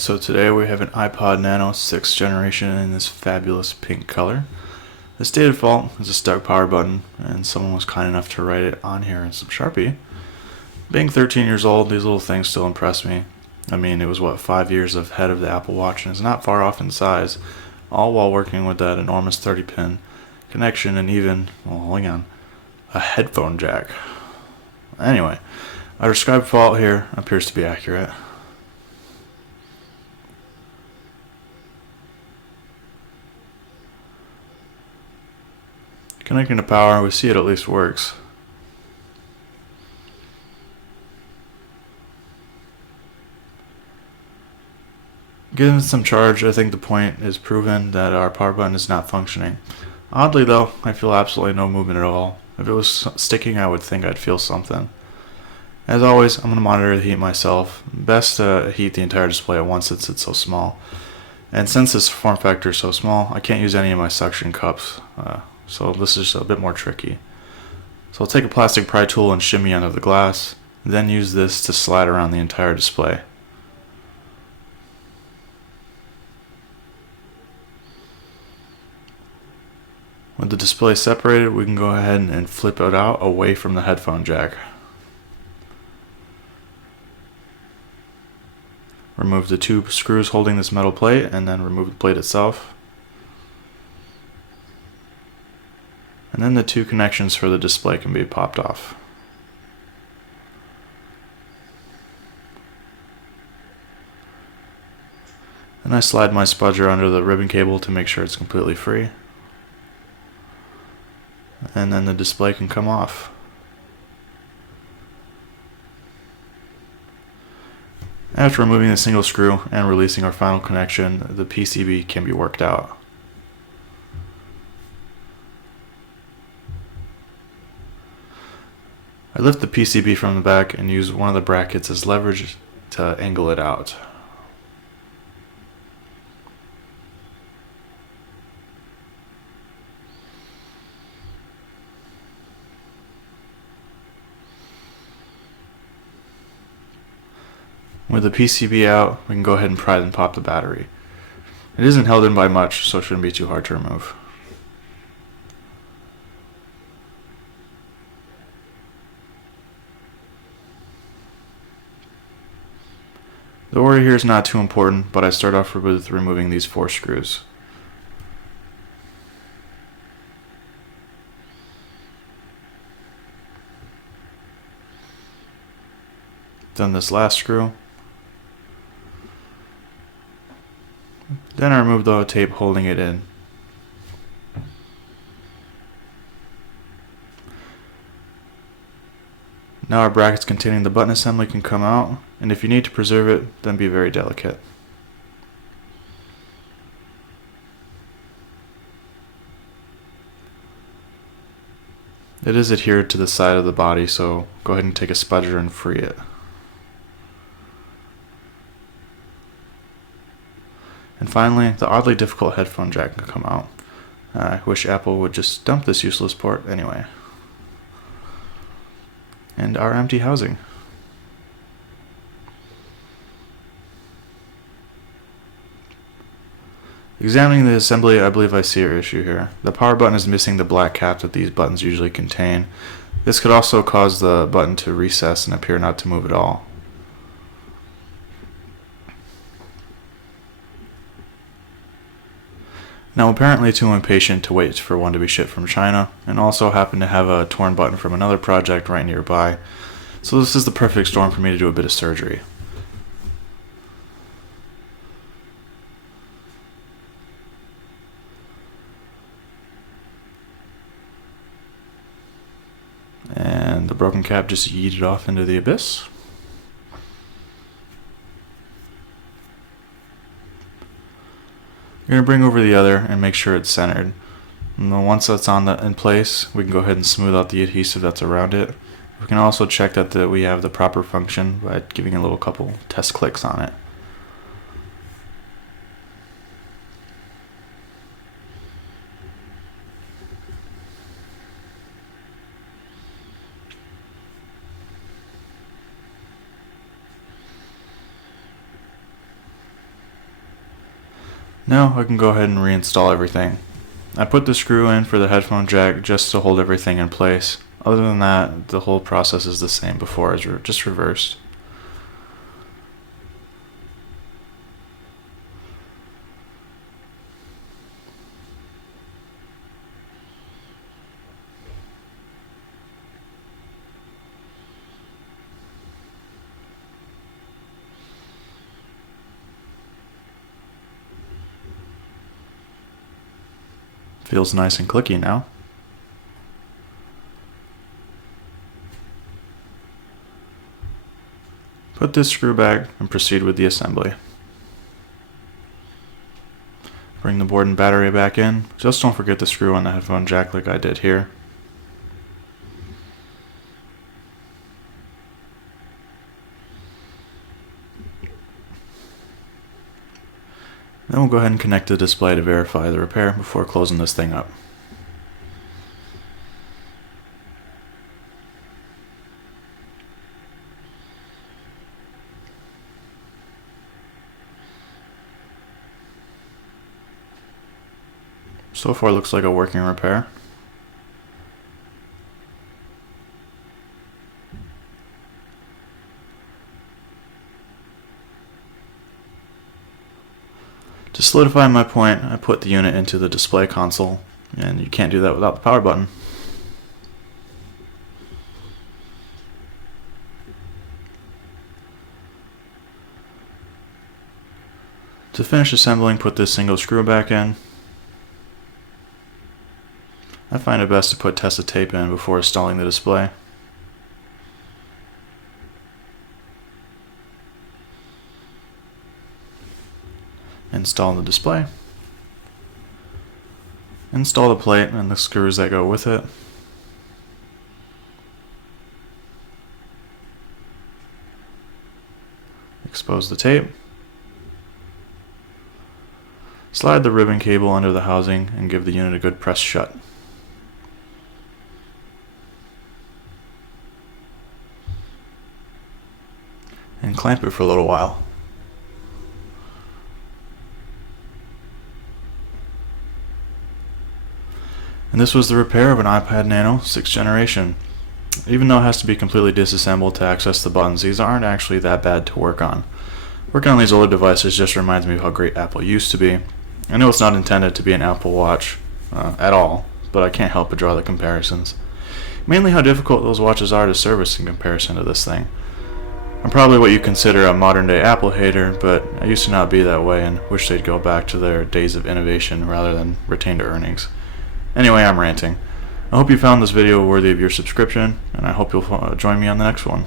Alright, so today we have an iPod Nano 6th generation in this fabulous pink color. The stated fault is a stuck power button, and someone was kind enough to write it on here in some Sharpie. Being 13 years old, these little things still impress me. I mean, it was 5 years ahead of the Apple Watch, and it's not far off in size, all while working with that enormous 30-pin connection and even, a headphone jack. Anyway, our described fault here appears to be accurate. Connecting to power, we see it at least works. Given some charge, I think the point is proven that our power button is not functioning. Oddly though, I feel absolutely no movement at all. If it was sticking, I would think I'd feel something. As always, I'm going to monitor the heat myself. Best to heat the entire display at once since it's so small. And since this form factor is so small, I can't use any of my suction cups. So this is a bit more tricky. So I'll take a plastic pry tool and shimmy under the glass, then use this to slide around the entire display. With the display separated, we can go ahead and flip it out away from the headphone jack. Remove the two screws holding this metal plate and then remove the plate itself. And then the two connections for the display can be popped off. Then I slide my spudger under the ribbon cable to make sure it's completely free. And then the display can come off. After removing the single screw and releasing our final connection, the PCB can be worked out. I lift the PCB from the back and use one of the brackets as leverage to angle it out. With the PCB out, we can go ahead and pry and pop the battery. It isn't held in by much, so it shouldn't be too hard to remove. The order here is not too important, but I start off with removing these 4 screws. Then this last screw. Then I remove the tape holding it in. Now our brackets containing the button assembly can come out, and if you need to preserve it, then be very delicate. It is adhered to the side of the body, so go ahead and take a spudger and free it. And finally, the oddly difficult headphone jack can come out. I wish Apple would just dump this useless port anyway. And our empty housing. Examining the assembly, I believe I see our issue here. The power button is missing the black cap that these buttons usually contain. This could also cause the button to recess and appear not to move at all. Now, I'm apparently too impatient to wait for one to be shipped from China, and also happen to have a torn button from another project right nearby, so this is the perfect storm for me to do a bit of surgery. And the broken cap just yeeted off into the abyss. You're going to bring over the other and make sure it's centered. And then once that's in place, we can go ahead and smooth out the adhesive that's around it. We can also check that we have the proper function by giving a couple test clicks on it. Now I can go ahead and reinstall everything. I put the screw in for the headphone jack just to hold everything in place. Other than that, the whole process is the same before, it's just reversed. Feels nice and clicky now. Put this screw back and proceed with the assembly. Bring the board and battery back in. Just don't forget to screw on the headphone jack like I did here. Then we'll go ahead and connect the display to verify the repair before closing this thing up. So far looks like a working repair. To solidify my point, I put the unit into the display console, and you can't do that without the power button. To finish assembling, put this single screw back in. I find it best to put tested tape in before installing the display. Install the display. Install the plate and the screws that go with it. Expose the tape. Slide the ribbon cable under the housing and give the unit a good press shut. And clamp it for a little while. And this was the repair of an iPod Nano 6th generation. Even though it has to be completely disassembled to access the buttons, these aren't actually that bad to work on. Working on these older devices just reminds me of how great Apple used to be. I know it's not intended to be an Apple Watch at all, but I can't help but draw the comparisons. Mainly how difficult those watches are to service in comparison to this thing. I'm probably what you consider a modern day Apple hater, but I used to not be that way and wish they'd go back to their days of innovation rather than retained earnings. Anyway, I'm ranting. I hope you found this video worthy of your subscription, and I hope you'll join me on the next one.